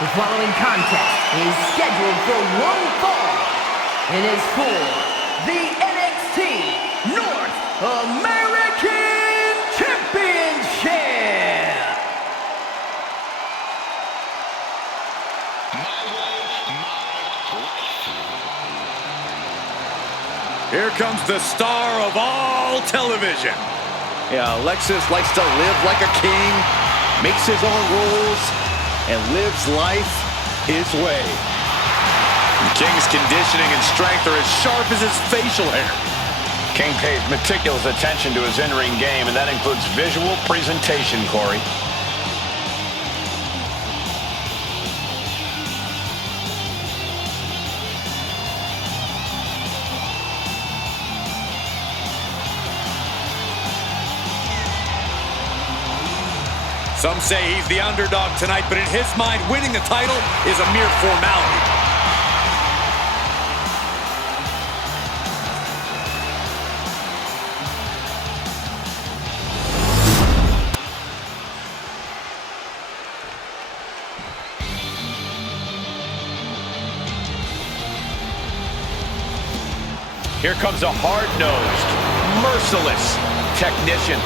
The following contest is scheduled for one fall and is for the NXT North American Championship. Here comes the star of all television. Yeah, Lexis likes to live like a king, makes his own rules, and lives life his way. The King's conditioning and strength are as sharp as his facial hair. King pays meticulous attention to his in-ring game, and that includes visual presentation, Corey. Some say he's the underdog tonight, but in his mind, winning the title is a mere formality. Here comes a hard-nosed, merciless technician.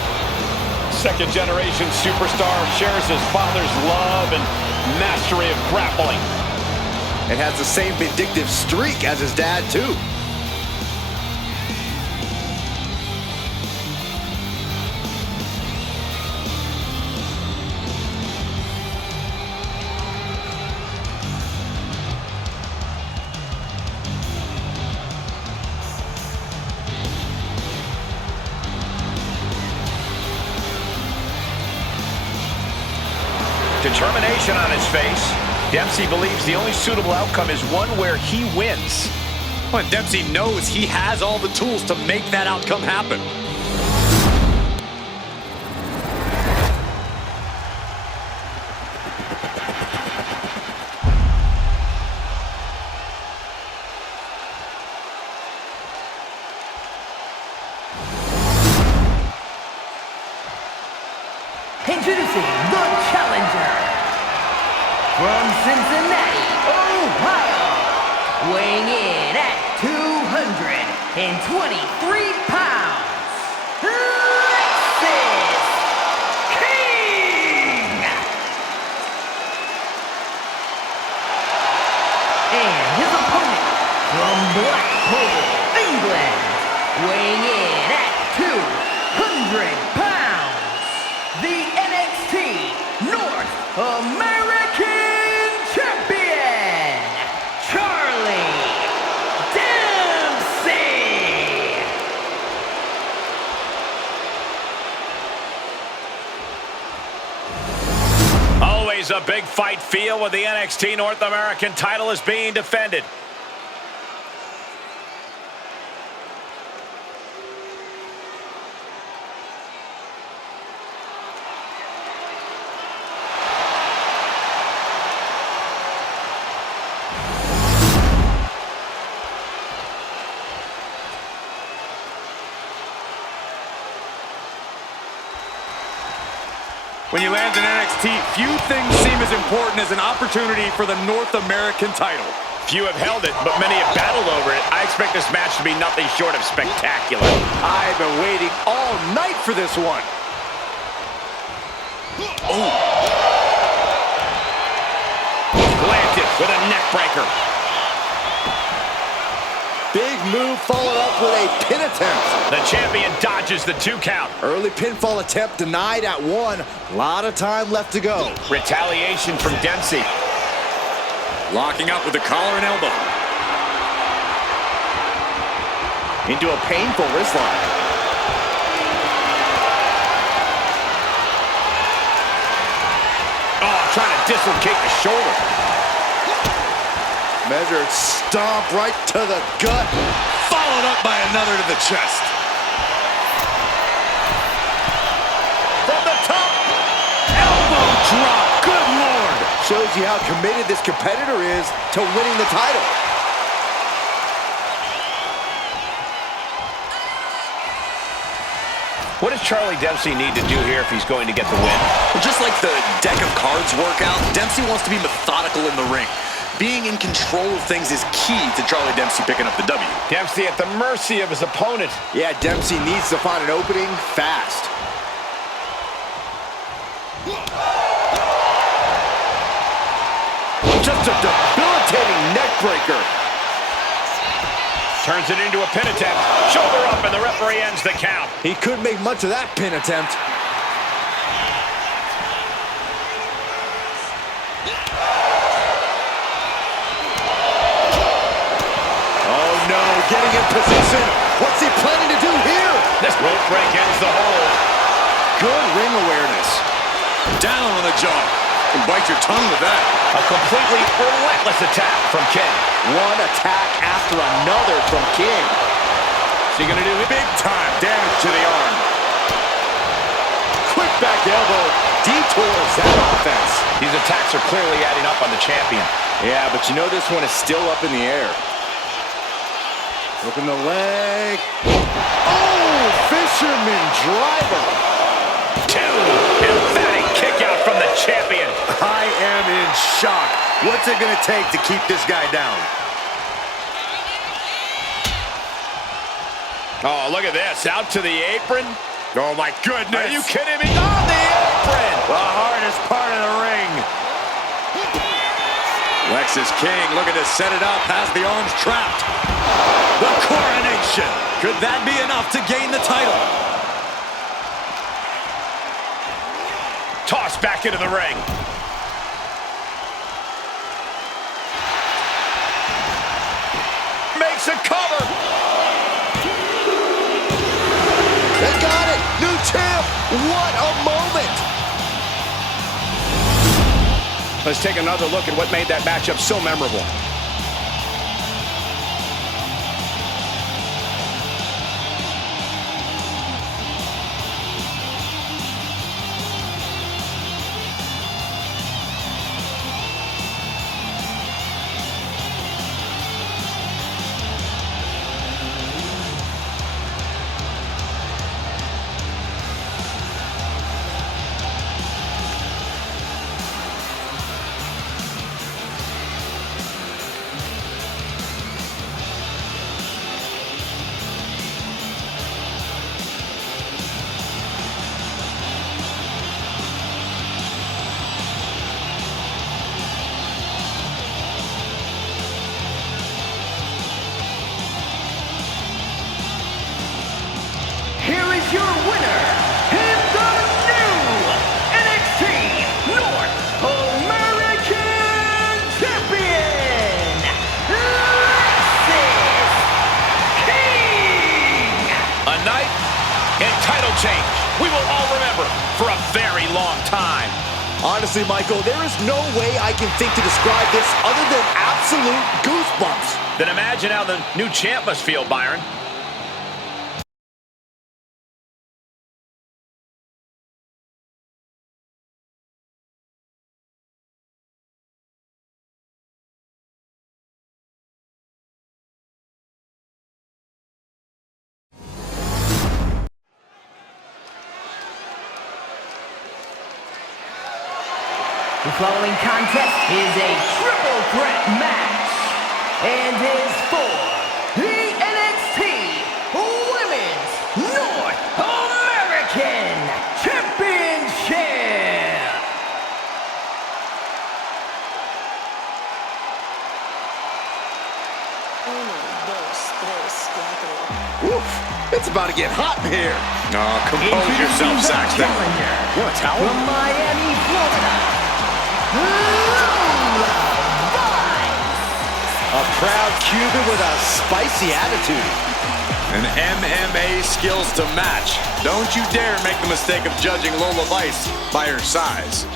Second-generation superstar shares his father's love and mastery of grappling. And has the same vindictive streak as his dad, too. Determination on his face. Dempsey believes the only suitable outcome is one where he wins. But Dempsey knows he has all the tools to make that outcome happen. Introducing the challenger from Cincinnati, Ohio, weighing in at 223 pounds, Lexis King! And his opponent from Blackpool, England, weighing in at 200 pounds, the NXT North American Champion, Charlie Dempsey. Always a big fight feel when the NXT North American title is being defended. When you land in NXT, few things seem as important as an opportunity for the North American title. Few have held it, but many have battled over it. I expect this match to be nothing short of spectacular. I've been waiting all night for this one. Oh. Planted with a neck breaker. Big move followed up with a pin attempt. The champion dodges the 2 count. Early pinfall attempt denied at 1. A lot of time left to go. Retaliation from Dempsey. Locking up with the collar and elbow. Into a painful wristlock. Oh, trying to dislocate the shoulder. Measured stomp right to the gut. Followed up by another to the chest. From the top. Elbow drop. Good Lord. Shows you how committed this competitor is to winning the title. What has Charlie Dempsey need to do here if he's going to get the win? Well, just like the deck of cards workout, Dempsey wants to be methodical in the ring. Being in control of things is key to Charlie Dempsey picking up the W. Dempsey at the mercy of his opponent. Yeah, Dempsey needs to find an opening fast. Just a debilitating neck breaker. Turns it into a pin attempt. Shoulder up, and the referee ends the count. He couldn't make much of that pin attempt. Oh no, getting in position. What's he planning to do here? This rope break ends the hold. Good ring awareness. Down on the jaw. And bite your tongue with that. A completely relentless attack from King. One attack after another from King. Is he going to do big time damage to the arm? Quick back elbow detours that offense. These attacks are clearly adding up on the champion. Yeah, but you know this one is still up in the air. Open the leg. Oh, fisherman driver. Two. Emphatic kick out from the champion. I am in shock. What's it going to take to keep this guy down? Oh, look at this. Out to the apron. Oh, my goodness. Are you kidding me? On the apron. The hardest part of the ring. Lexis King looking to set it up. Has the arms trapped. The coronation. Could that be enough to gain the title? Tossed back into the ring. Makes a cover. They got it. New champ. What a moment. Let's take another look at what made that matchup so memorable. Here is your winner, and the new NXT North American Champion, Lexis King! A night and title change we will all remember for a very long time. Honestly, Michael, there is no way I can think to describe this other than absolute goosebumps. Then imagine how the new champ must feel, Byron. The following contest is a triple threat match and is for the NXT Women's North American Championship. Oof, it's about to get hot in here. Oh, compose yourself, Saxton. You want a towel? From Miami, Florida, Lola. A proud Cuban with a spicy attitude. And MMA skills to match. Don't you dare make the mistake of judging Lola Vice by her size.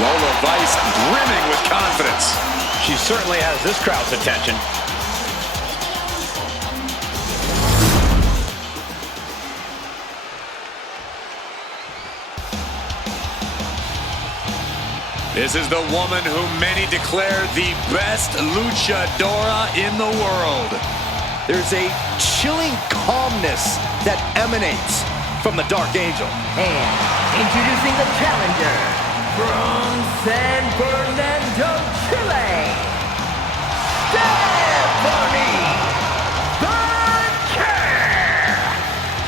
Lola Vice brimming with confidence. She certainly has this crowd's attention. This is the woman who many declare the best luchadora in the world. There's a chilling calmness that emanates from the Dark Angel. And introducing the challenger from San Fernando, Chile,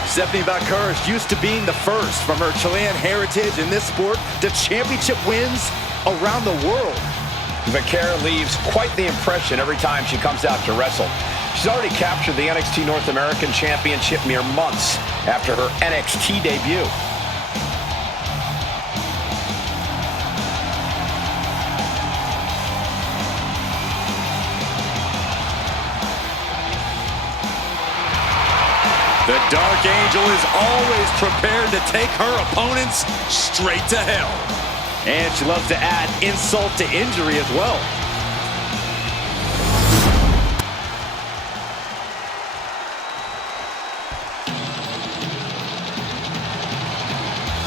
Stephanie Vaquer is used to being the first from her Chilean heritage in this sport to championship wins around the world. Vaquer leaves quite the impression every time she comes out to wrestle. She's already captured the NXT North American Championship mere months after her NXT debut. The Dark Angel is always prepared to take her opponents straight to hell. And she loves to add insult to injury as well.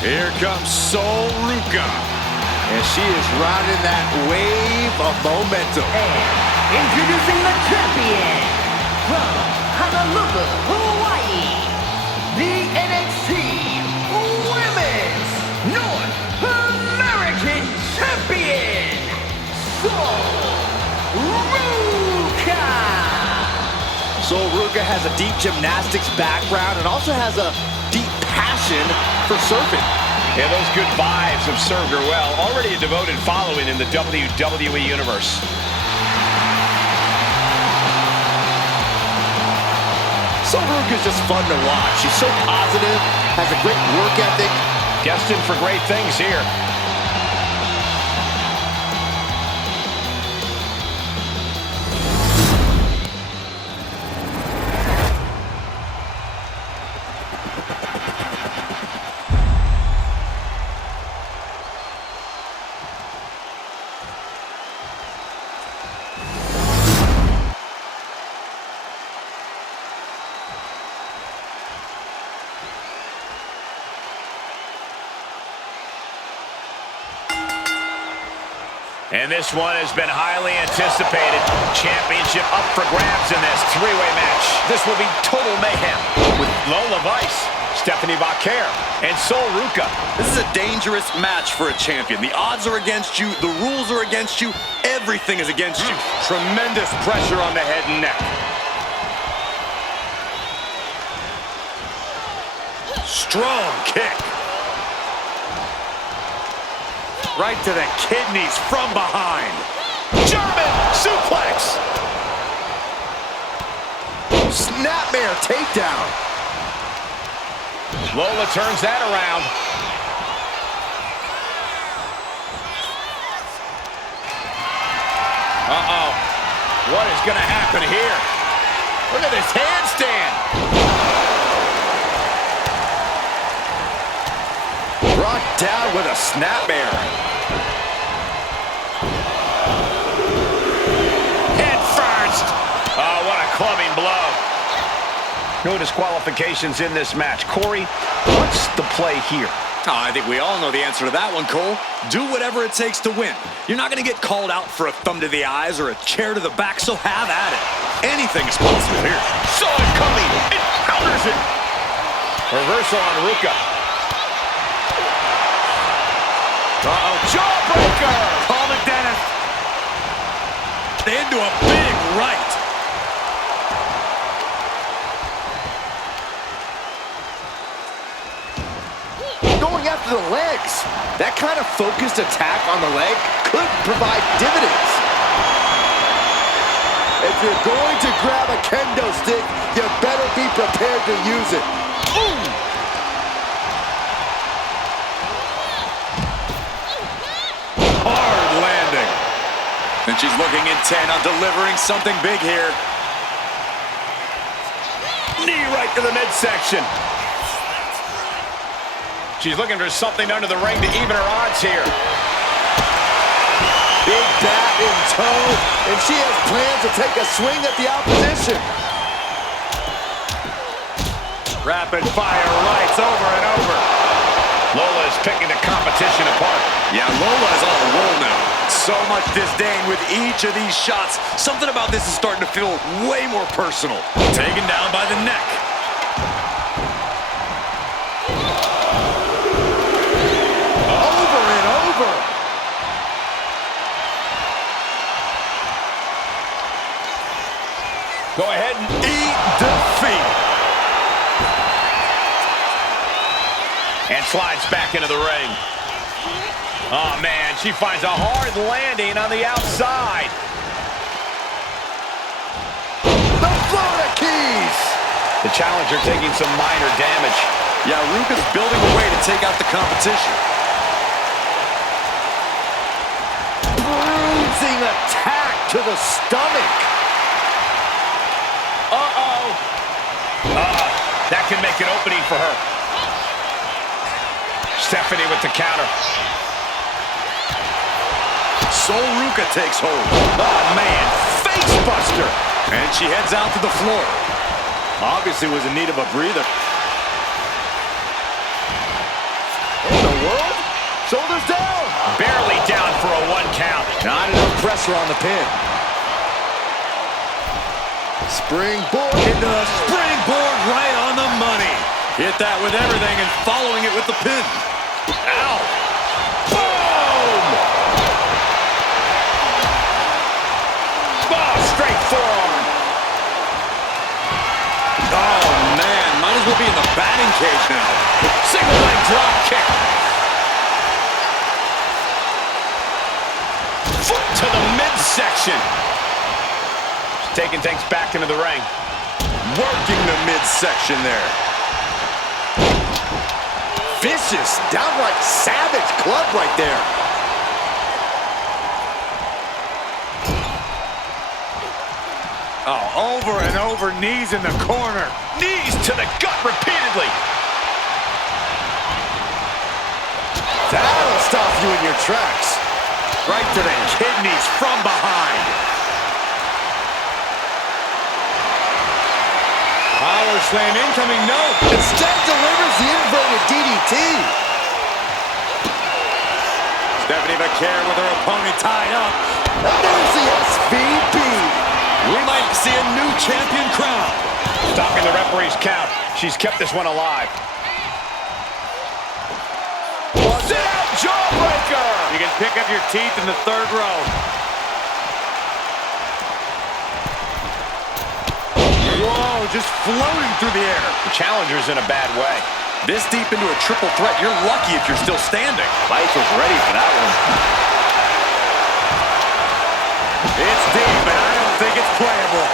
Here comes Ruca. And she is riding that wave of momentum. And introducing the champion from Honolulu, Hawaii, the NXT Women's North American Champion, Ruca. Ruca has a deep gymnastics background and also has a deep passion for surfing. Yeah, those good vibes have served her well. Already a devoted following in the WWE Universe. Ruca's just fun to watch. She's so positive, has a great work ethic. Destined for great things here. And this one has been highly anticipated. Championship up for grabs in this three-way match. This will be total mayhem with Lola Vice, Stephanie Vaquer, and Ruca. This is a dangerous match for a champion. The odds are against you. The rules are against you. Everything is against you. Tremendous pressure on the head and neck. Strong kick. Right to the kidneys from behind. German suplex. Snapmare takedown. Lola turns that around. Uh-oh. What is going to happen here? Look at this handstand. Brought down with a snapmare. Head first. Oh, what a clubbing blow. No disqualifications in this match. Corey, what's the play here? Oh, I think we all know the answer to that one, Cole. Do whatever it takes to win. You're not going to get called out for a thumb to the eyes or a chair to the back, so have at it. Anything is possible here. Saw it coming. It counters it. Reversal on Ruca. Uh-oh, jawbreaker! Call it, Dennis. Into a big right. Going after the legs. That kind of focused attack on the leg could provide dividends. If you're going to grab a kendo stick, you better be prepared to use it. Ooh! Hard landing. And she's looking intent on delivering something big here. Knee right to the midsection. She's looking for something under the ring to even her odds here. Big bat in tow, and she has plans to take a swing at the opposition. Rapid fire rights over and over. Lola is picking the competition apart. Yeah, Lola is on a roll now. So much disdain with each of these shots. Something about this is starting to feel way more personal. Taken down by the neck. Over and over. Go ahead and Eat defeat. and slides back into the ring. Oh, man, she finds a hard landing on the outside. The Florida Keys. The challenger taking some minor damage. Yeah, Ruca's building a way to take out the competition. Bruising attack to the stomach. Uh-oh. That can make an opening for her. Stephanie with the counter. Ruca takes hold. Oh, man, face buster. And she heads out to the floor. Obviously was in need of a breather. In the world? Shoulders down. Barely down for a 1 count. Not enough pressure on the pin. Springboard into the Springboard right on the money. Hit that with everything and following it with the pin. Ow. boom. Oh, straight forearm. Oh, man. Might as well be in the batting cage now. Single leg drop kick. Foot to the midsection. Taking things back into the ring. Working the midsection there. Vicious, downright savage club right there. Oh, over and over, knees in the corner. Knees to the gut repeatedly. That'll stop you in your tracks. Right to the kidneys from behind. Power slam incoming, no. Instead delivers the inverted DDT. Stephanie Vaquer with her opponent tied up. And there's the SVP. We might see a new champion crown. Stopping the referee's count. She's kept this one alive. Sit out jawbreaker. You can pick up your teeth in the third row. Whoa, just floating through the air. The challenger's in a bad way. This deep into a triple threat, you're lucky if you're still standing. Life was ready for that one. It's deep, and I don't think it's playable.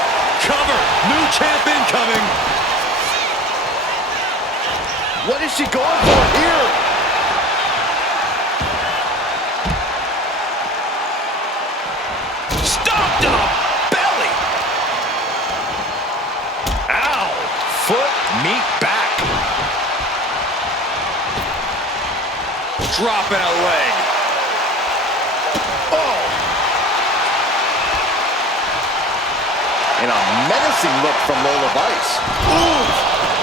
Cover, new champ incoming. What is she going for here? Stop to the belly. Ow. Foot, meat back. Dropping a leg. Oh. And a menacing look from Lola Vice. Ooh.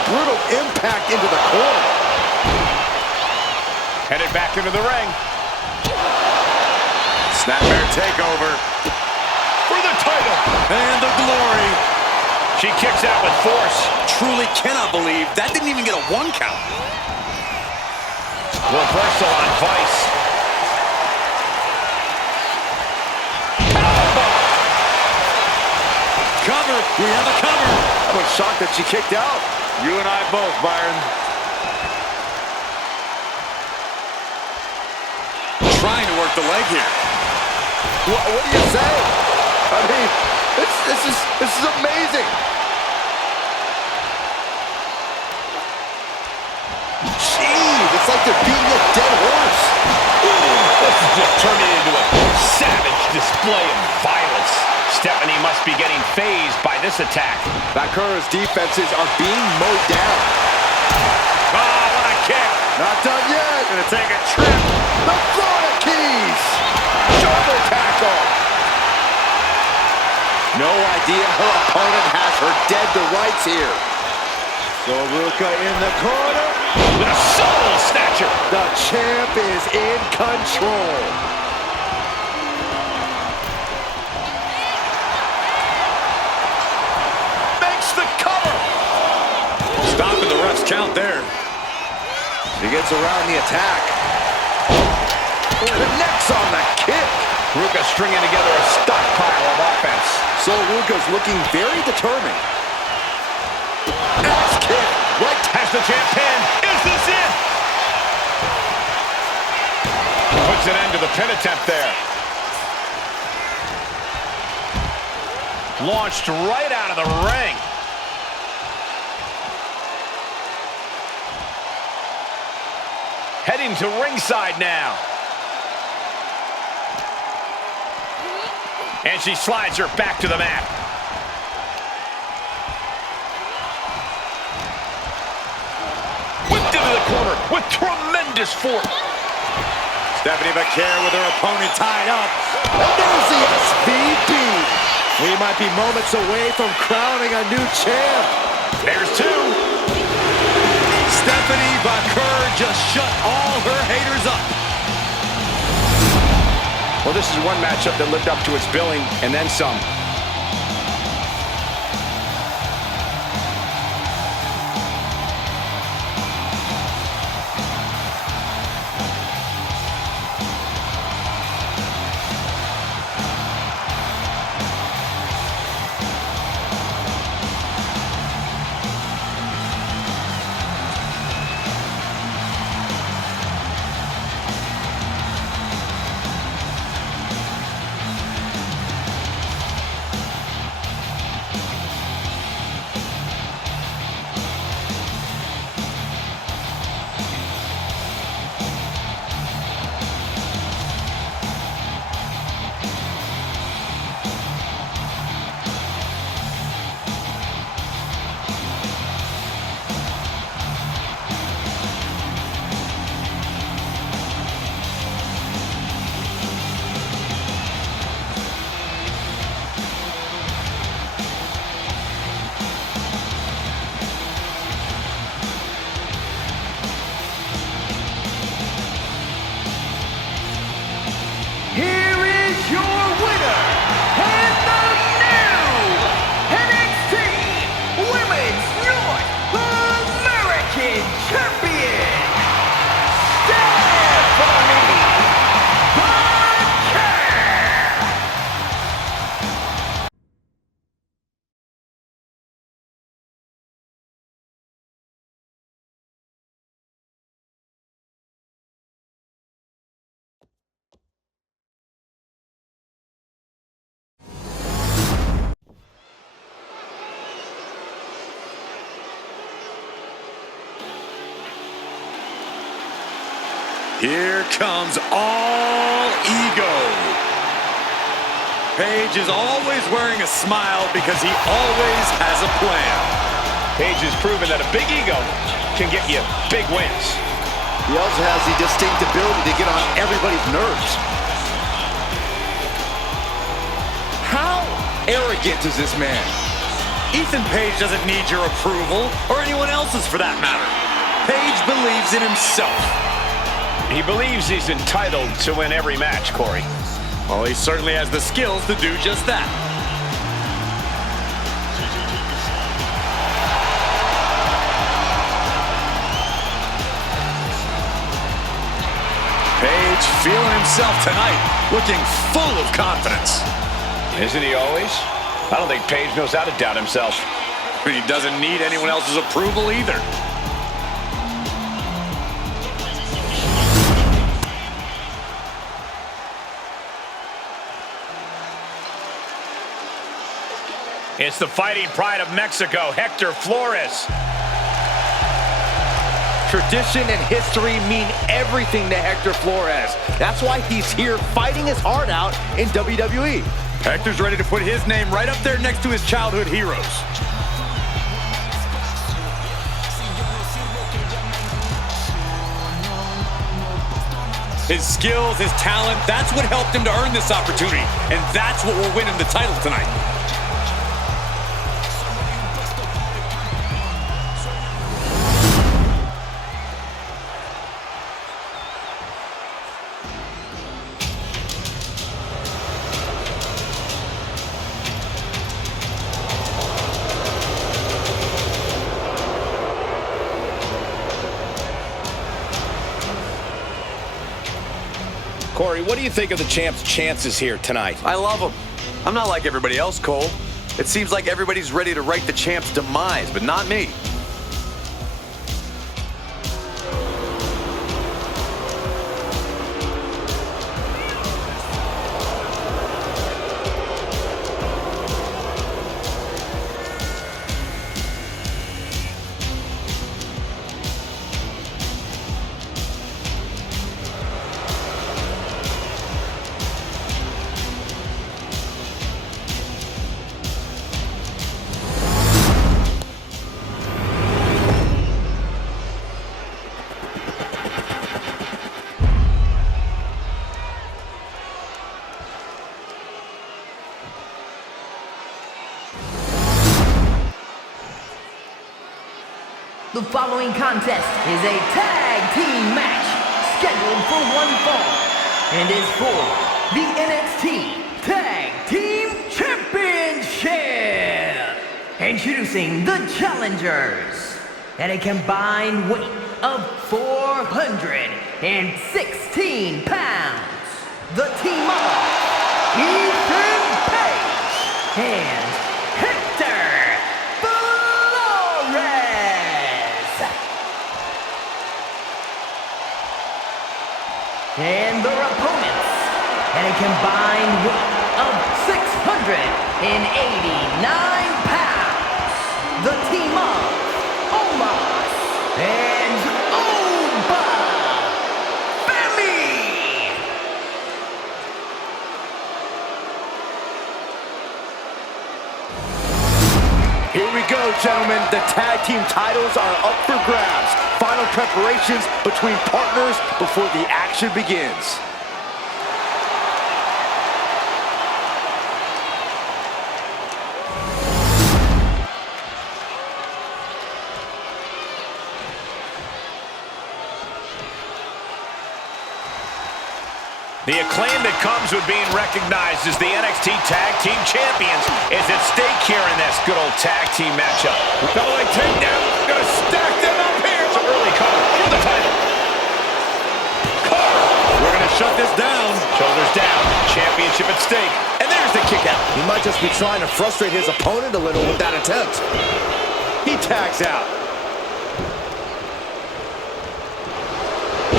Brutal impact into the corner. Headed back into the ring. Snapmare takeover. For the title. And the glory. She kicks out with force. Truly cannot believe that didn't even get a 1 count. Reversal on Vice. Cover. We have a cover. I was shocked that she kicked out. You and I both, Byron. Trying to work the leg here. What do you say? I mean, this is amazing. Jeez, it's like they're beating a dead horse. This is just turning into a savage display of violence. Stephanie must be getting phased by this attack. Vaquer's defenses are being mowed down. Oh, what a kick. Not done yet. Gonna take a trip. The Florida Keys. Shoulder tackle. No idea her opponent has her dead to rights here. So Ruca in the corner. With a soul snatcher. The champ is in control. Makes the cover. Stopping the ref's count there. He gets around the attack. Connects on the kick. Ruca stringing together a stockpile of offense. So Ruca's looking very determined. Axe kick. Right. Has the champ pinned. Is this it? Puts an end to the pin attempt there. Launched right out of the ring. Heading to ringside now. And she slides her back to the mat. Whipped into the corner with tremendous force. Stephanie Vaquer with her opponent tied up. And there's the SVP. We might be moments away from crowning a new champ. There's two. Stephanie Vaquer just shut all her haters up. Well, this is one matchup that lived up to its billing and then some. Here comes all ego. Paige is always wearing a smile because he always has a plan. Paige has proven that a big ego can get you big wins. He also has the distinct ability to get on everybody's nerves. How arrogant is this man? Ethan Page doesn't need your approval, or anyone else's for that matter. Page believes in himself. He believes he's entitled to win every match, Corey. Well, he certainly has the skills to do just that. Page feeling himself tonight, looking full of confidence. Isn't he always? I don't think Page knows how to doubt himself. But he doesn't need anyone else's approval either. It's the fighting pride of Mexico, Hector Flores. Tradition and history mean everything to Hector Flores. That's why he's here fighting his heart out in WWE. Hector's ready to put his name right up there next to his childhood heroes. His skills, his talent, that's what helped him to earn this opportunity. And that's what will win him the title tonight. Corey, what do you think of the champ's chances here tonight? I love him. I'm not like everybody else, Cole. It seems like everybody's ready to write the champ's demise, but not me. The following contest is a tag team match scheduled for one fall and is for the NXT Tag Team Championship. Introducing the challengers at a combined weight of 416 pounds. The team of Ethan Page and Hector. And their opponents at a combined weight of 689 pounds. The team of Omos and Femi. Here we go, gentlemen. The tag team titles are up for grabs. Final preparations between partners before the action begins. The acclaim that comes with being recognized as the NXT Tag Team Champions is at stake here in this good old tag team matchup. Felt like takedown, gonna stack them up here. It's an early cover for the title. We're gonna shut this down. Shoulders down, championship at stake. And there's the kick out. He might just be trying to frustrate his opponent a little with that attempt. He tags out.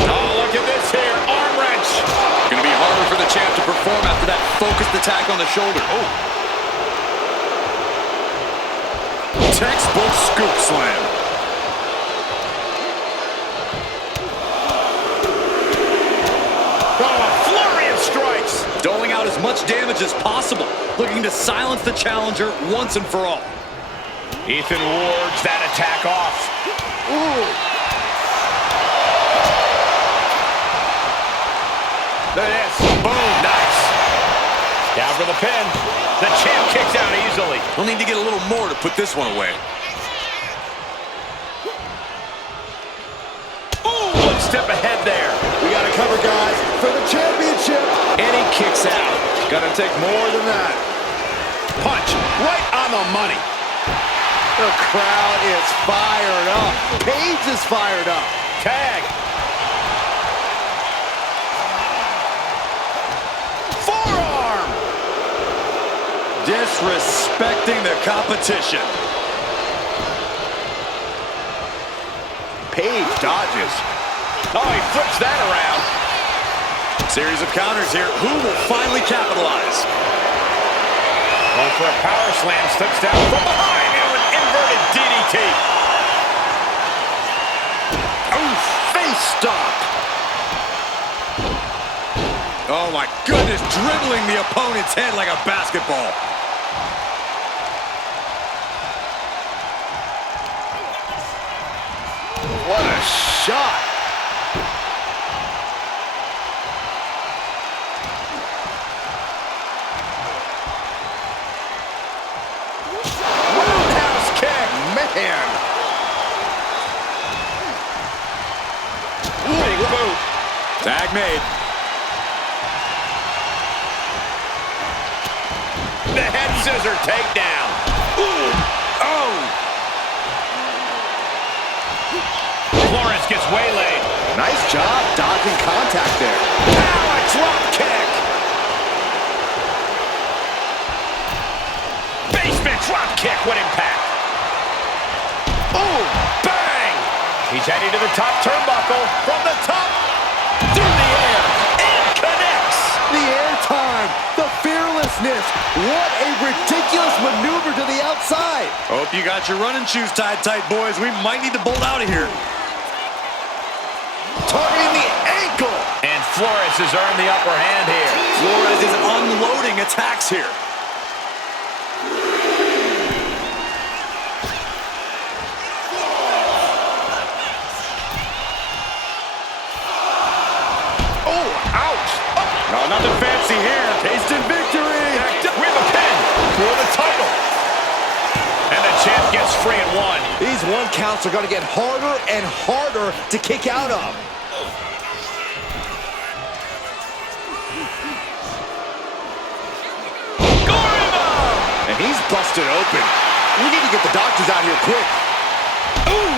Oh, look at this here, arm wrench. Gonna be harder for the champ to perform after that focused attack on the shoulder. Oh. Textbook scoop slam. Oh, a flurry of strikes. Doling out as much damage as possible, looking to silence the challenger once and for all. Ethan wards that attack off. Ooh. Look at this. Boom. Nice. Down for the pin. The champ kicks out easily. We'll need to get a little more to put this one away. Ooh, one step ahead there. We got to cover, guys, for the championship. And he kicks out. Gonna take more than that. Punch right on the money. The crowd is fired up. Page is fired up. Tag. Forearm. Disrespecting the competition. Page dodges. Oh, he flips that around. Series of counters here. Who will finally capitalize? Going for a power slam, slips down from behind into an inverted DDT. Oh, face stop. Oh my goodness, dribbling the opponent's head like a basketball. What a shot. Roundhouse kick. Man. Big boot. Tag made. The head scissor takedown. Ooh. Oh. Flores gets waylaid. Nice job dodging contact there. Now a Drop kick. Basement drop kick. What impact? Ooh, bang. He's heading to the top turnbuckle. From the top, through the air, and connects. The airtime, the fearlessness. What a ridiculous maneuver to the outside. Hope you got your running shoes tied tight, boys. We might need to bolt out of here. Targeting the ankle. And Flores has earned the upper hand here. Flores is unloading attacks here. Oh, ouch. No, nothing fancy here. Tasted victory. With a pin for the title. And the champ gets free at one. These one counts are going to get harder and harder to kick out of. And he's busted open. We need to get the doctors out here quick. Ooh!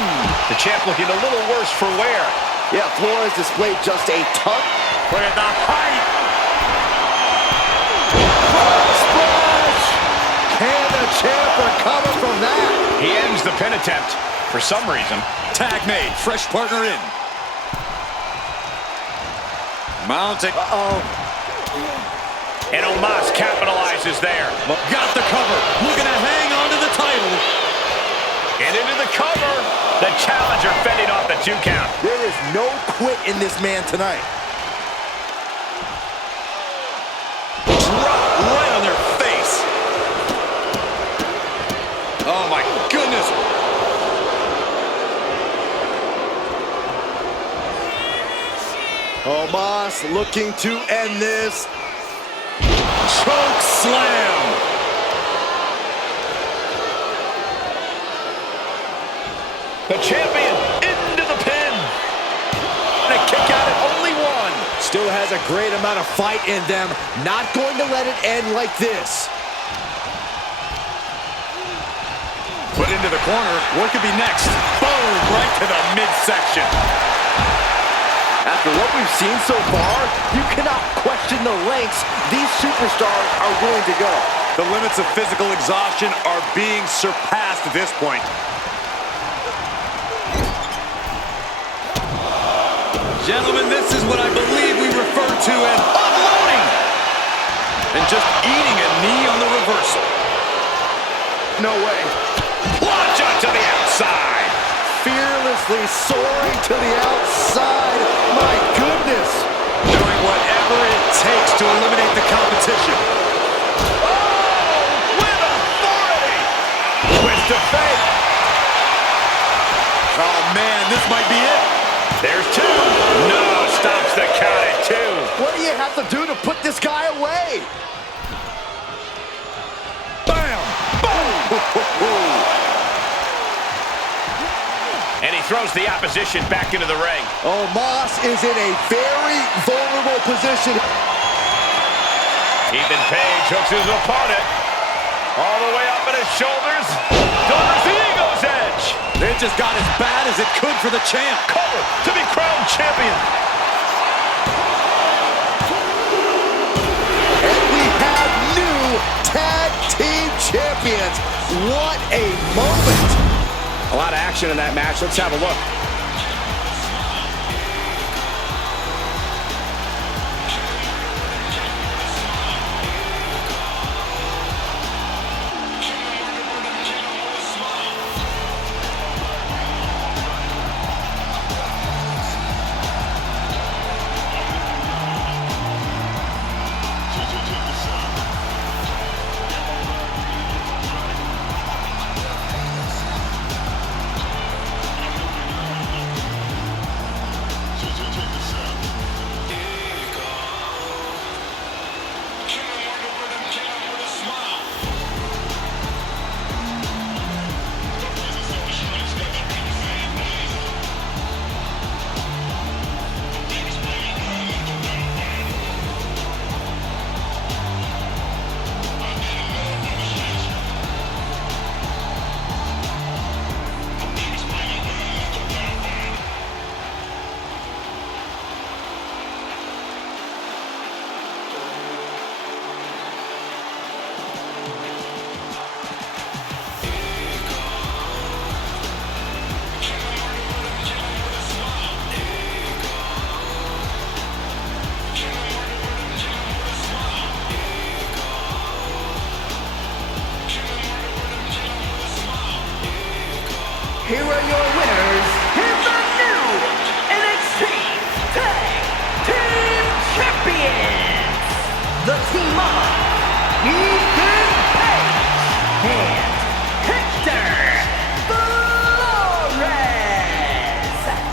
The champ looking a little worse for wear. Yeah, Flores displayed just a ton. Look at the height. Splash! Can the champ recover from that? He ends the pin attempt for some reason. Tag made. Fresh partner in. Mounting. Uh-oh. And Omos capitalizes there. Got the cover. Looking to hang on to the title. And into the cover. The challenger fending off the 2 count. There is no quit in this man tonight. Drop right on their face. Oh, my goodness. Omos looking to end this. Choke slam. The champion into the pin. And a kick out at only one. Still has a great amount of fight in them. Not going to let it end like this. Put into the corner. What could be next? Boom, right to the midsection. After what we've seen so far, you cannot question the lengths these superstars are willing to go. The limits of physical exhaustion are being surpassed at this point. Gentlemen, this is what I believe we refer to as unloading. And just eating a knee on the reversal. No way. Launch onto the outside. Fearlessly soaring to the outside. My goodness. Doing whatever it takes to eliminate the competition. Oh, with authority. Twist of fate. Oh, man, this might be it. There's two. No, stops the count at 2. What do you have to do to put this guy away? Bam! Boom! And he throws the opposition back into the ring. Omos is in a very vulnerable position. Ethan Page hooks his opponent all the way up at his shoulders. Delivers the Eagle's Edge. It just got as bad as it could for the champ. Cover to be crowned champion. And we have new tag team champions. What a moment. A lot of action in that match. Let's have a look.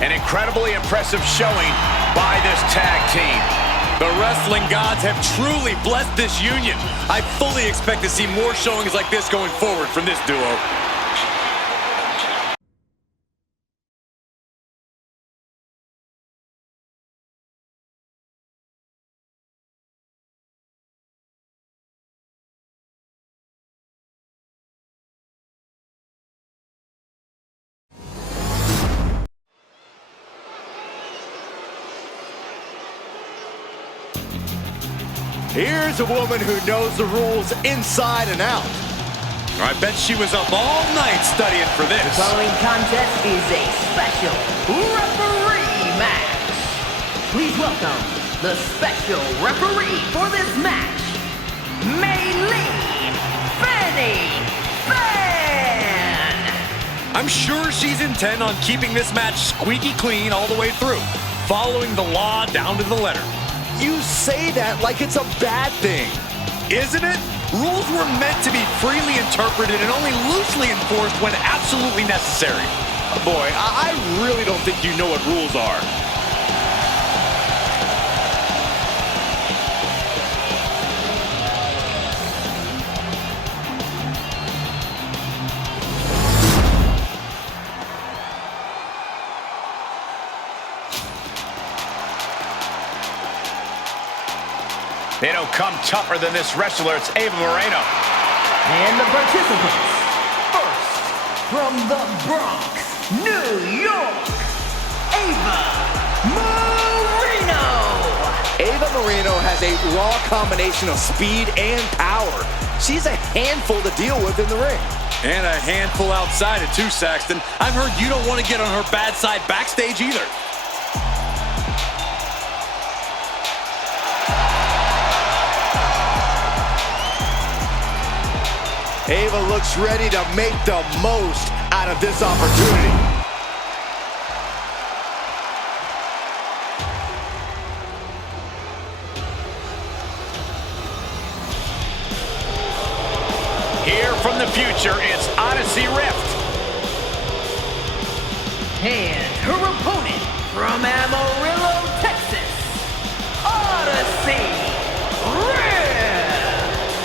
An incredibly impressive showing by this tag team. The wrestling gods have truly blessed this union. I fully expect to see more showings like this going forward from this duo. Here's a woman who knows the rules inside and out. I bet she was up all night studying for this. The following contest is a special referee match. Please welcome the special referee for this match, Femi. I'm sure she's intent on keeping this match squeaky clean all the way through, following the law down to the letter. You say that like it's a bad thing. Isn't it? Rules were meant to be freely interpreted and only loosely enforced when absolutely necessary. Boy, I really don't think you know what rules are. They don't come tougher than this wrestler. It's Ava Moreno. And the participants, first, from the Bronx, New York, Ava Moreno. Ava Moreno has a raw combination of speed and power. She's a handful to deal with in the ring. And a handful outside it too, Saxton. I've heard you don't want to get on her bad side backstage either. Ava looks ready to make the most out of this opportunity. Here from the future, it's Odyssey Rift. And her opponent from Amarillo, Texas, Odyssey Rift.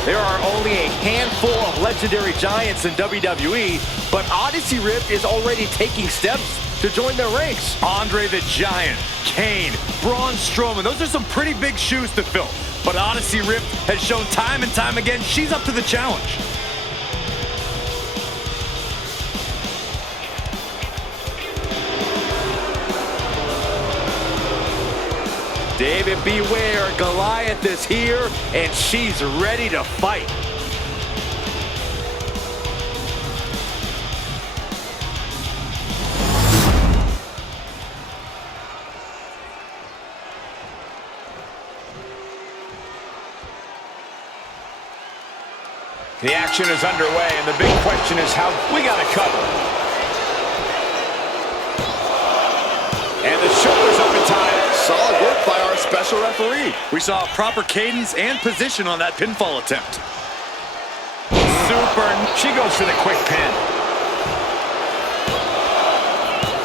There are only a handful of legendary giants in WWE, but Odyssey Rift is already taking steps to join their ranks. Andre the Giant, Kane, Braun Strowman, those are some pretty big shoes to fill. But Odyssey Rift has shown time and time again she's up to the challenge. David, beware, Goliath is here, and she's ready to fight. The action is underway, and the big question is how we got to cover. And the shoulders up in time. Solid work by our special referee. We saw proper cadence and position on that pinfall attempt. Super. She goes for the quick pin.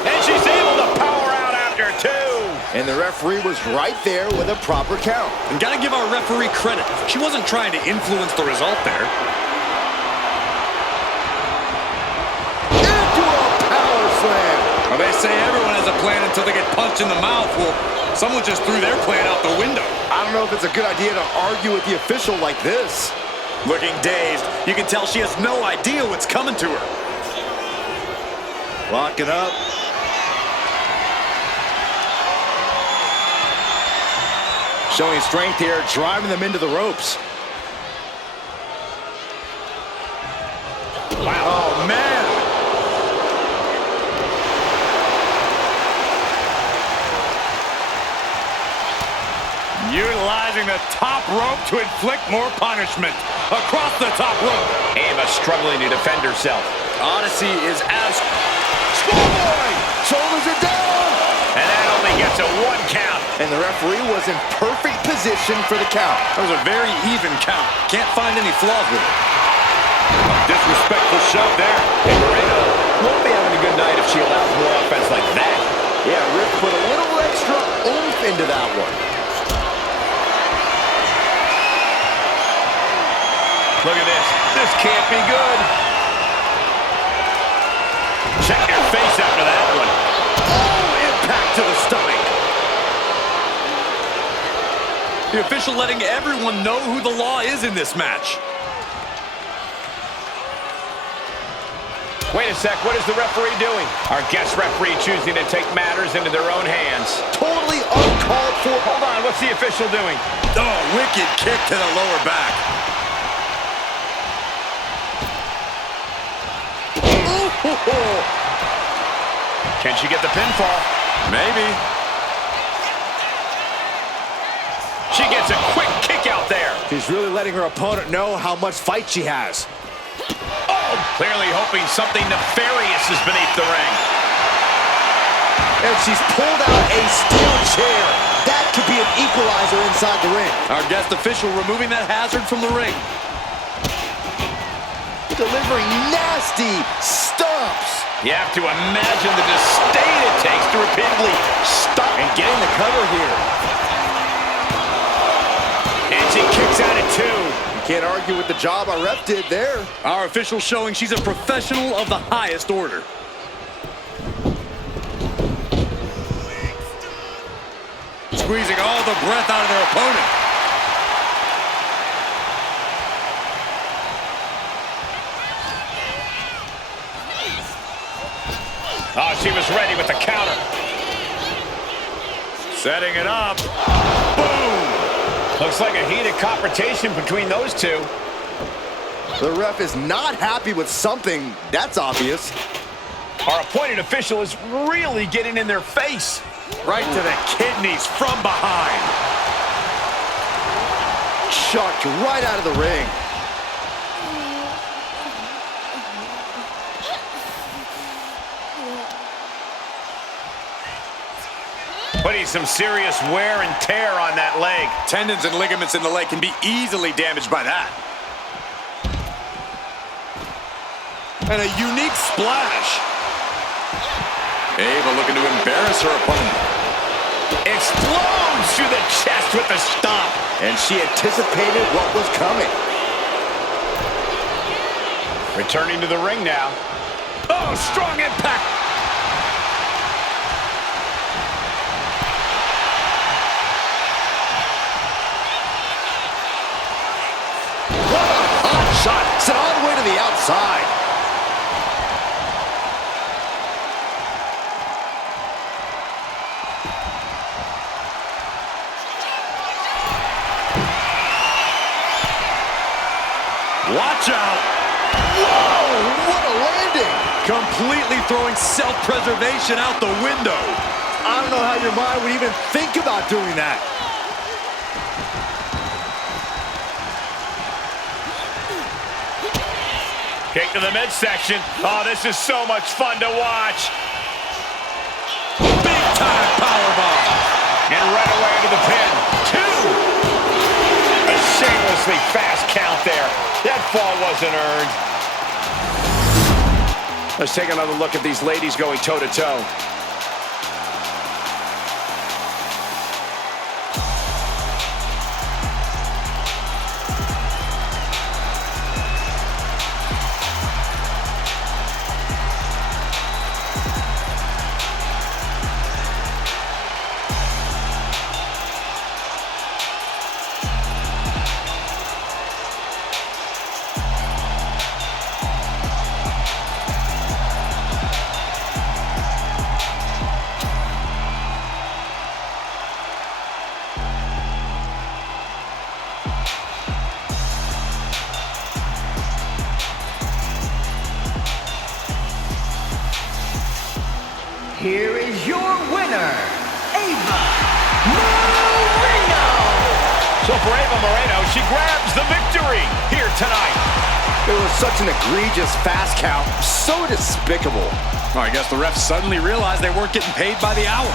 And she's able to power out after two. And the referee was right there with a proper count. And gotta give our referee credit. She wasn't trying to influence the result there. Into a power slam. Well, they say everyone has a plan until they get punched in the mouth. Well, someone just threw their plan out the window. I don't know if it's a good idea to argue with the official like this. Looking dazed, you can tell she has no idea what's coming to her. Locking up. Showing strength here, driving them into the ropes. Wow. Oh, man. Utilizing the top rope to inflict more punishment. Across the top rope. Ava struggling to defend herself. Odyssey is abs... Schoolboy! Shoulders are down! And that only gets a 1 count. And the referee was in perfect position for the count. That was a very even count. Can't find any flaws with it. Disrespectful shove there. And Moreno won't be having a good night if she allows more offense like that. Yeah, into that one. Look at this. This can't be good. Check your face after that one. Oh, impact to the stomach. The official letting everyone know who the law is in this match. Wait a sec, what is the referee doing? Our guest referee choosing to take matters into their own hands. Totally uncalled for. Hold on, what's the official doing? Oh, wicked kick to the lower back. Can she get the pinfall? Maybe. She gets a quick kick out there. She's really letting her opponent know how much fight she has. Oh, clearly hoping something nefarious is beneath the ring. And she's pulled out a steel chair. That could be an equalizer inside the ring. Our guest official removing that hazard from the ring. Delivering nasty stumps. You have to imagine the disdain it takes to repeatedly stop. And getting the cover here. And she kicks out at 2. You can't argue with the job our ref did there. Our official showing she's a professional of the highest order. Squeezing all the breath out of their opponent. Oh, she was ready with the counter. Setting it up. Looks like a heated confrontation between those two. The ref is not happy with something. That's obvious. Our appointed official is really getting in their face. Right to the kidneys from behind. Chucked right out of the ring. Putting some serious wear and tear on that leg. Tendons and ligaments in the leg can be easily damaged by that. And a unique splash. Ava looking to embarrass her opponent. Explodes through the chest with the stomp. And she anticipated what was coming. Returning to the ring now. Oh, strong impact. Shot sent all the way to the outside. Watch out. Whoa, what a landing. Completely throwing self-preservation out the window. I don't know how your mind would even think about doing that. Kick to the midsection. Oh, this is so much fun to watch. Big time powerbomb. And right away to the pin. 2. A shamelessly fast count there. That fall wasn't earned. Let's take another look at these ladies going toe-to-toe. Here is your winner, Ava Moreno. So for Ava Moreno, she grabs the victory here tonight. It was such an egregious fast count. So despicable. I guess the refs suddenly realized they weren't getting paid by the hour.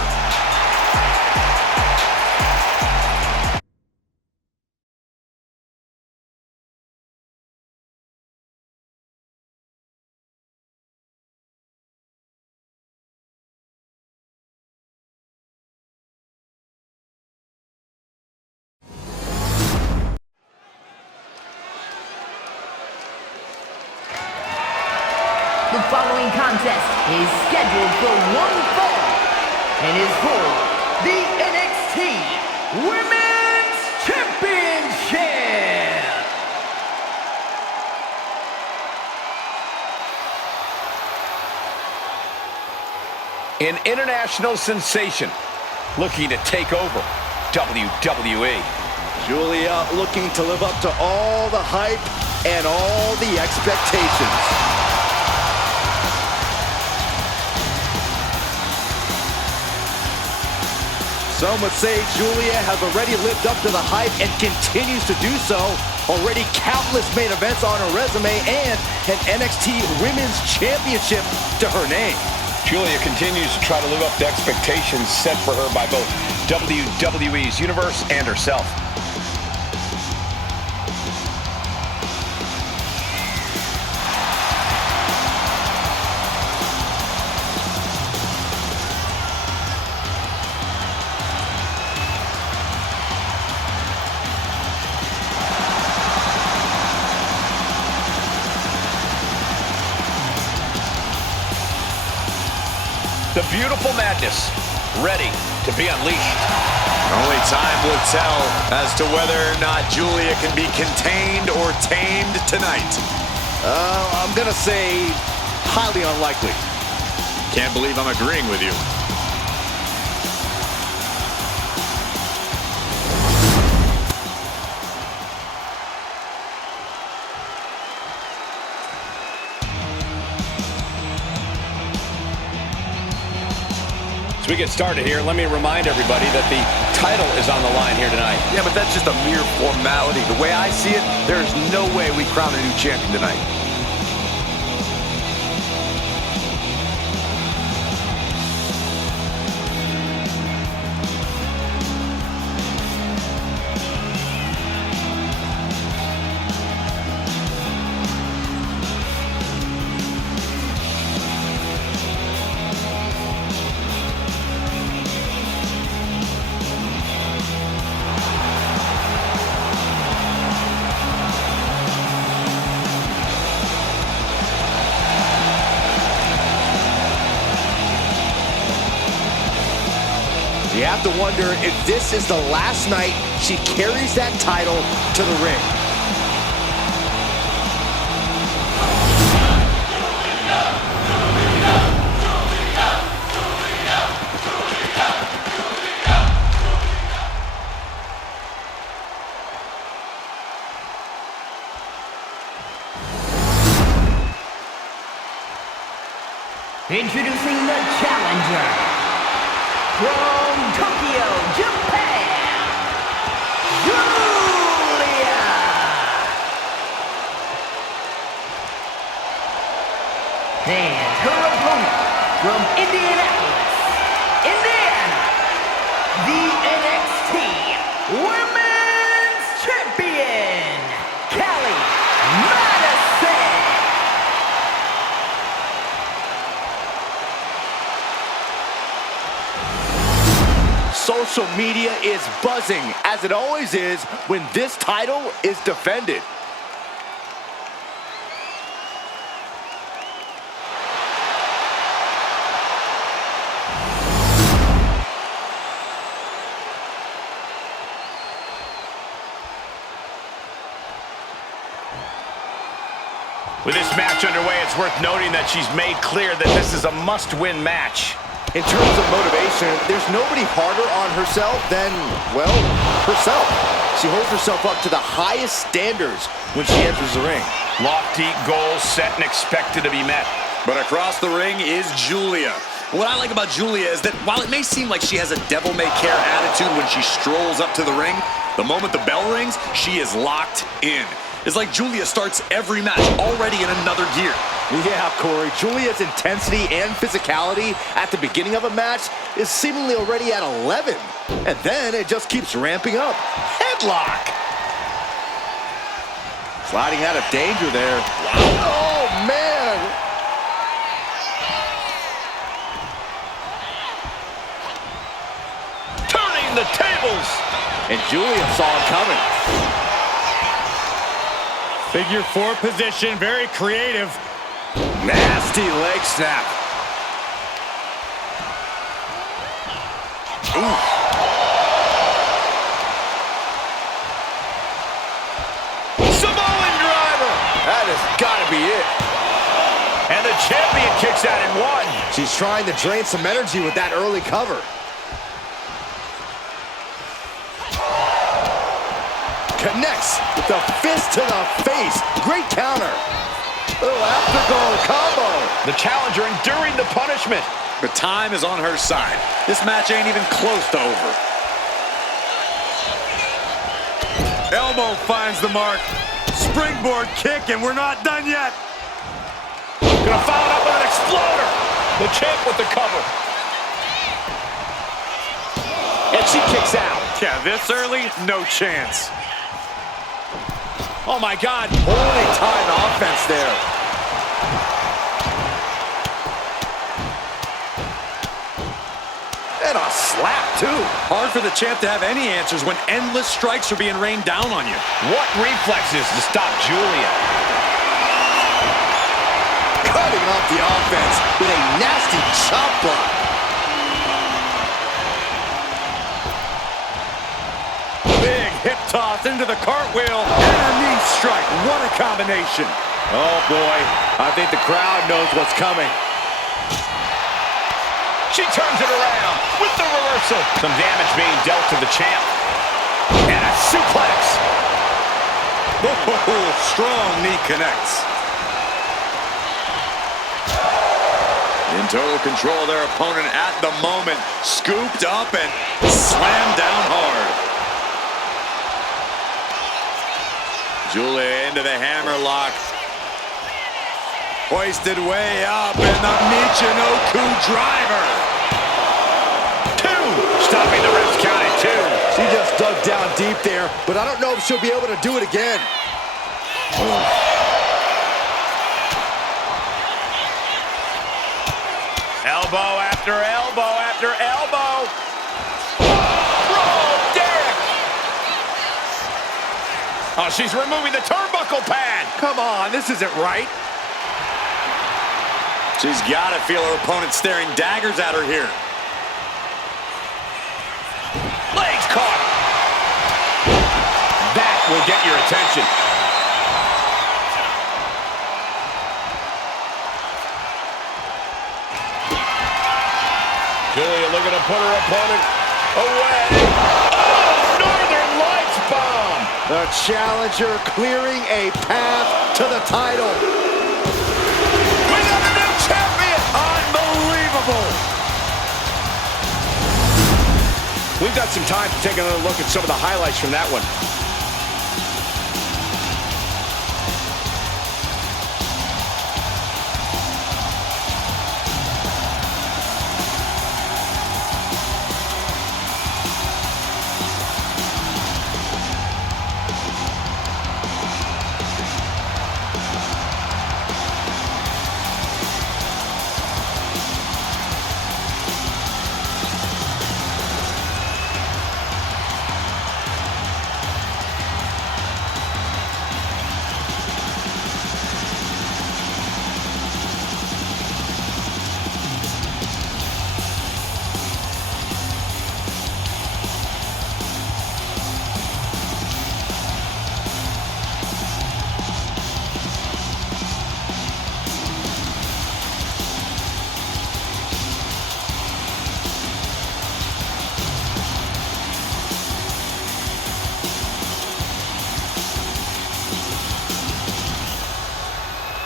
contest is scheduled for one fall and is for the NXT Women's Championship. An international sensation looking to take over WWE. Giulia looking to live up to all the hype and all the expectations. Some would say Giulia has already lived up to the hype and continues to do so. Already countless main events on her resume and an NXT Women's Championship to her name. Giulia continues to try to live up to expectations set for her by both WWE's universe and herself. The beautiful madness, ready to be unleashed. Only time will tell as to whether or not Giulia can be contained or tamed tonight. I'm gonna say highly unlikely. Can't believe I'm agreeing with you. As we get started here, let me remind everybody that the title is on the line here tonight. Yeah, but that's just a mere formality. The way I see it, there is no way we crown a new champion tonight. You have to wonder if this is the last night she carries that title to the ring. Introducing the challenger from Tokyo, Japan, Giulia. And her opponent from Indianapolis, Indiana, the NXT Women's Champion, Cali, Madison. Social media is buzzing, as it always is when this title is defended. With this match underway, it's worth noting that she's made clear that this is a must-win match. In terms of motivation, there's nobody harder on herself than, well, herself. She holds herself up to the highest standards when she enters the ring. Lofty goals set and expected to be met. But across the ring is Giulia. What I like about Giulia is that while it may seem like she has a devil-may-care attitude when she strolls up to the ring, the moment the bell rings, she is locked in. It's like Giulia starts every match already in another gear. Yeah, Corey, Giulia's intensity and physicality at the beginning of a match is seemingly already at 11. And then it just keeps ramping up. Headlock! Sliding out of danger there. Wow. Oh, man! Turning the tables! And Giulia saw him coming. Figure 4 position, very creative. Nasty leg snap. Ooh. Samoan driver. That has got to be it. And the champion kicks out in one. She's trying to drain some energy with that early cover. Connects with the fist to the face. Great counter. Little aftergoal combo. The challenger enduring the punishment. The time is on her side. This match ain't even close to over. Elbow finds the mark. Springboard kick, and we're not done yet. Gonna follow it up with an exploder. The champ with the cover. And she kicks out. Yeah, this early, no chance. Oh my God. Holy time offense there. And a slap, too. Hard for the champ to have any answers when endless strikes are being rained down on you. What reflexes to stop Giulia. Cutting off the offense with a nasty chop block. Big hip toss into the cartwheel and a knee strike. What a combination. Oh, boy. I think the crowd knows what's coming. She turns it around with the reversal. Some damage being dealt to the champ. And a suplex. Oh, strong knee connects. In total control of their opponent at the moment. Scooped up and slammed down hard. Giulia into the hammerlock. Hoisted way up in the Michinoku driver. Two. Stopping the ref's count at two. She just dug down deep there, but I don't know if she'll be able to do it again. Elbow after elbow after elbow. Roll, Derek. Oh, she's removing the turnbuckle pad. Come on, this isn't right. She's got to feel her opponent staring daggers at her here. Legs caught. That will get your attention. Giulia looking to put her opponent away. Oh, Northern Lights bomb. The challenger clearing a path to the title. We got a new champion. Unbelievable. We've got some time to take another look at some of the highlights from that one.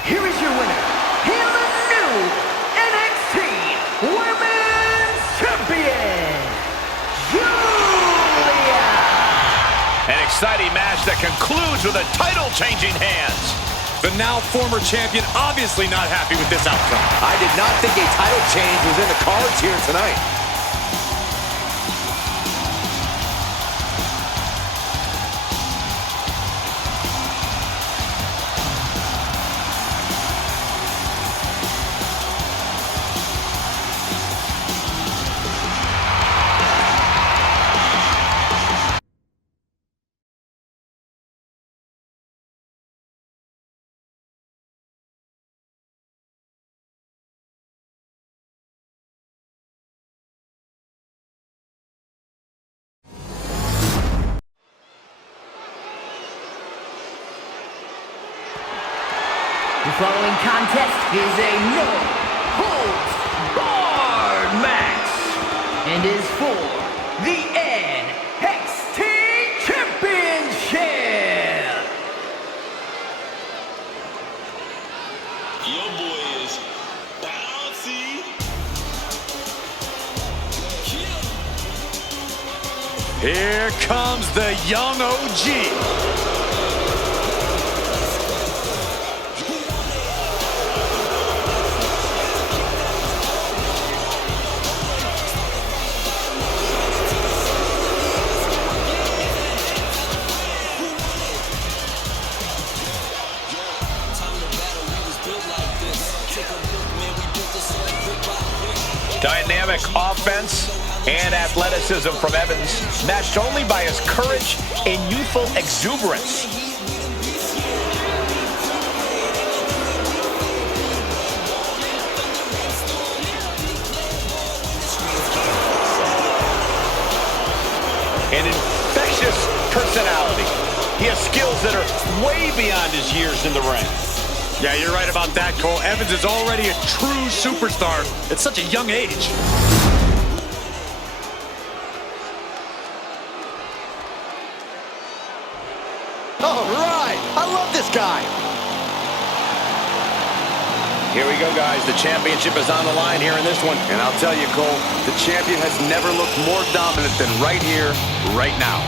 Here is your winner, and the new NXT Women's Champion, Giulia. An exciting match that concludes with a title-changing hands. The now former champion obviously not happy with this outcome. I did not think a title change was in the cards here tonight. The following contest is a no-holds-barred match and is for the NXT Championship. Your boy is bouncy. Here comes the young OG. Dynamic offense and athleticism from Evans, matched only by his courage and youthful exuberance. An infectious personality. He has skills that are way beyond his years in the ring. Yeah, you're right about that, Cole. Evans is already a true superstar at such a young age. All right, I love this guy. Here we go, guys. The championship is on the line here in this one. And I'll tell you, Cole, the champion has never looked more dominant than right here, right now.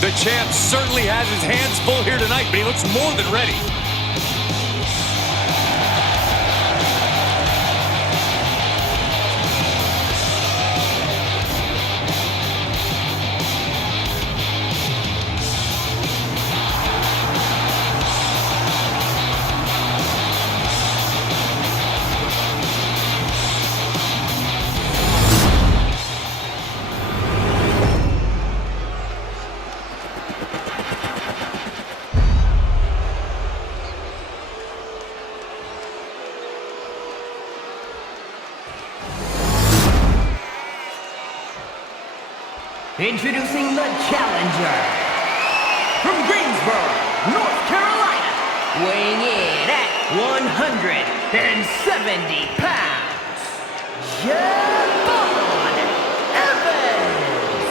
The champ certainly has his hands full here tonight, but he looks more than ready. Introducing the challenger from Greensboro, North Carolina, weighing in at 170 pounds, GeForce Evans.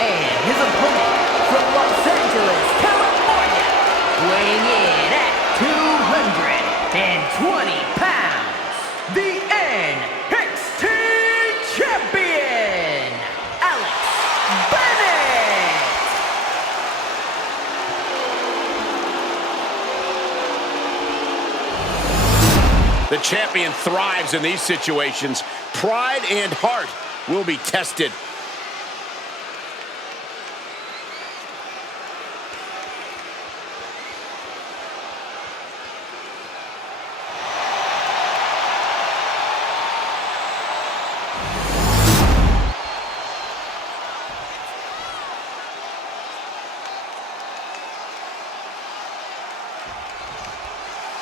And his opponent from Los Angeles, California, weighing in at 220 pounds, the NXT Champion, Bennett. The champion thrives in these situations. Pride and heart will be tested.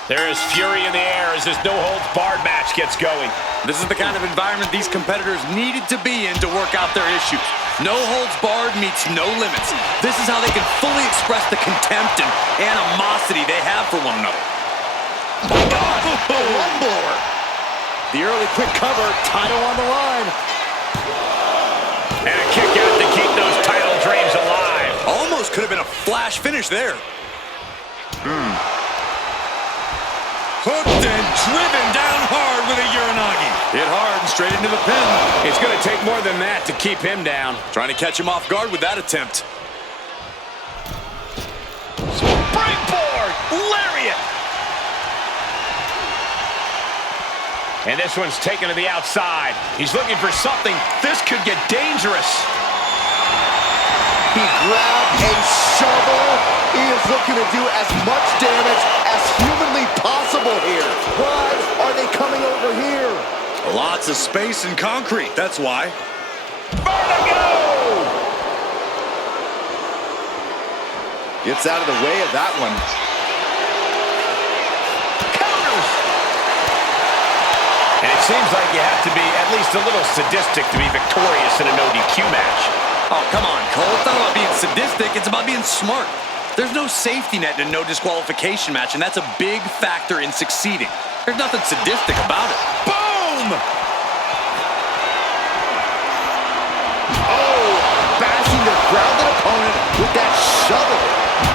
There is fury in the air as this no-holds-barred match gets going. This is the kind of environment these competitors needed to be in to work out their issues. No holds barred meets no limits. This is how they can fully express the contempt and animosity they have for one another. My God, a one blower. The early quick cover, title on the line. And a kick out to keep those title dreams alive. Almost could have been a flash finish there. Hooked and driven down hard with a Uranagi. Hit hard and straight into the pin. It's going to take more than that to keep him down. Trying to catch him off guard with that attempt. Springboard! Lariat! And this one's taken to the outside. He's looking for something. This could get dangerous. He grabbed a shovel. He is looking to do as much damage as humanly possible here. Why are they coming over here? Lots of space and concrete, that's why. Vertigo! Gets out of the way of that one. Counters! And it seems like you have to be at least a little sadistic to be victorious in a no DQ match. Oh, come on, Cole. It's not about being sadistic. It's about being smart. There's no safety net in a no disqualification match, and that's a big factor in succeeding. There's nothing sadistic about it. Boom! Oh, bashing the grounded opponent with that shovel.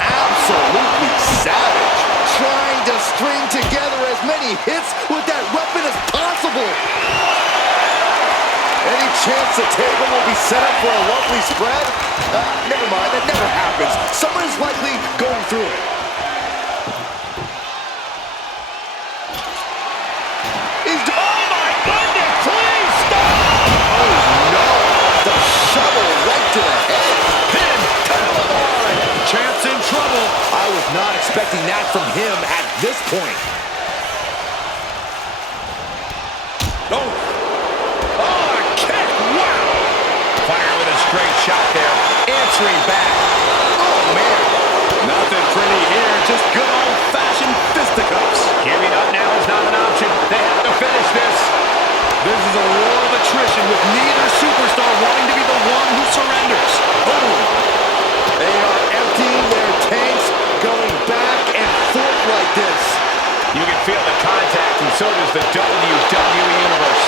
Absolutely savage. Trying to string together as many hits with that weapon as possible. Any chance the table will be set up for a lovely spread? Never mind, that never happens. Someone is likely going through it. Oh my goodness, please stop! Oh no, the shovel right to the head. Pin to the line. Champ's in trouble. I was not expecting that from him at this point. Oh, Fire with a straight shot there. Answering back. Oh man. nothing pretty here. Just good old-fashioned fisticuffs. Giving up now is not an option. They have to finish this. This is a war of attrition with neither superstar wanting to be the one who surrenders. Boom. They are emptying their tanks, going back and forth like this. You can feel the contact, and so does the WWE Universe.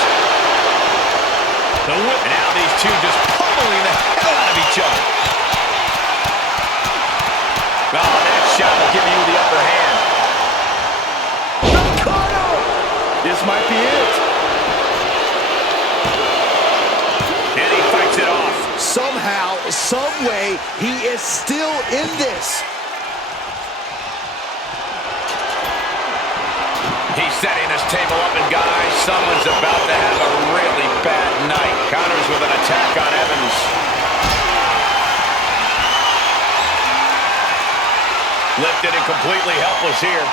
The whip. And now these two just pummeling the hell out of each other. Oh, that shot will give you the upper hand. This might be it. And he fights it off. Somehow, some way, he is still in this. He's setting this table up, and guys, someone's about to have a really bad night. Counters with an attack on Evans. Lifted and completely helpless here.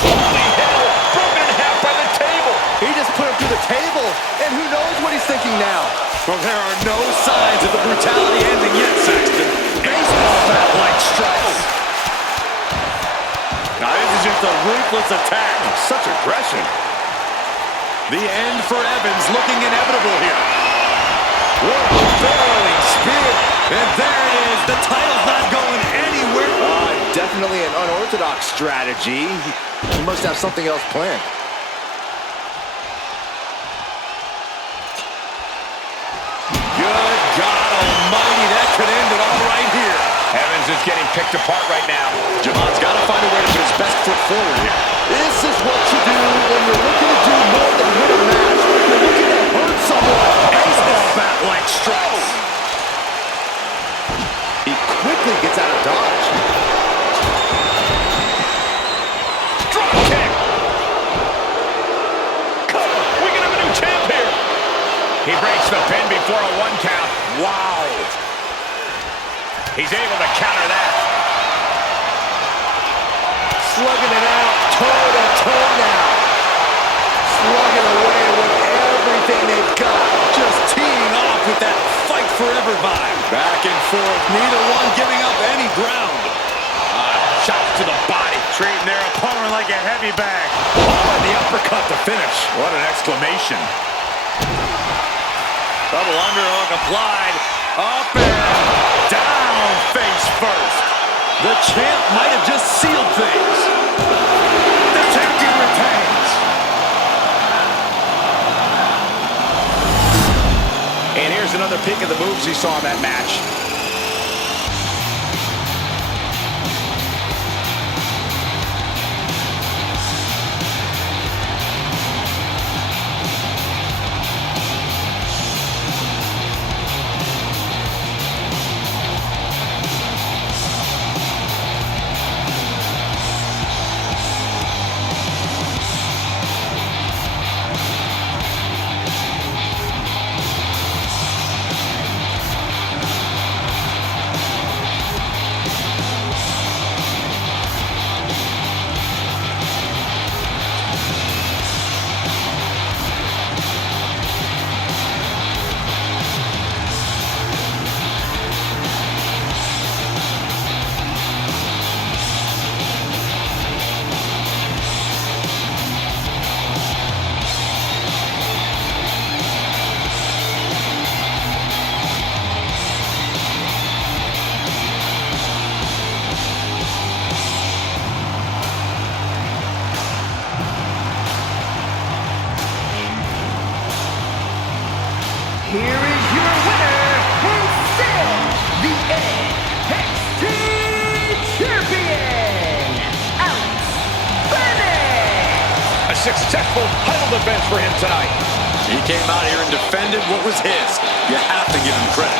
Holy hell! Broken in half by the table. He just put him through the table, and who knows what he's thinking now. Well, there are no signs of the brutality ending yet, Saxton. Baseball bat-like strikes. Now, this is just a ruthless attack. Such aggression. The end for Evans looking inevitable here. What a barreling spear. And there it is. The title's not going anywhere. Definitely an unorthodox strategy. He must have something else planned. Good God almighty, that could end it all right here. Evans is getting picked apart right now. Jamon's got to find a way to put his best foot forward here. This is what you do when you're looking to do more than win a match. You're looking to hurt someone. Baseball bat-like strikes. He quickly gets out of dodge. Drop kick. Cover. We can have a new champ here. He breaks the pin before a 1 count. Wow. He's able to counter that. Slugging it out, toe-to-toe now. Slugging away with everything they've got. Just teeing off with that fight forever vibe. Back and forth, neither one giving up any ground. Shots to the body. Treating their opponent like a heavy bag. Oh, and the uppercut to finish. What an exclamation. Double underhook applied. Up and down face first. The champ might have just sealed things. The champion retains. And here's another peek of the moves he saw in that match. here is your winner, and still the NXT Champion, Alex Bennett! A successful title defense for him tonight. He came out here and defended what was his. You have to give him credit.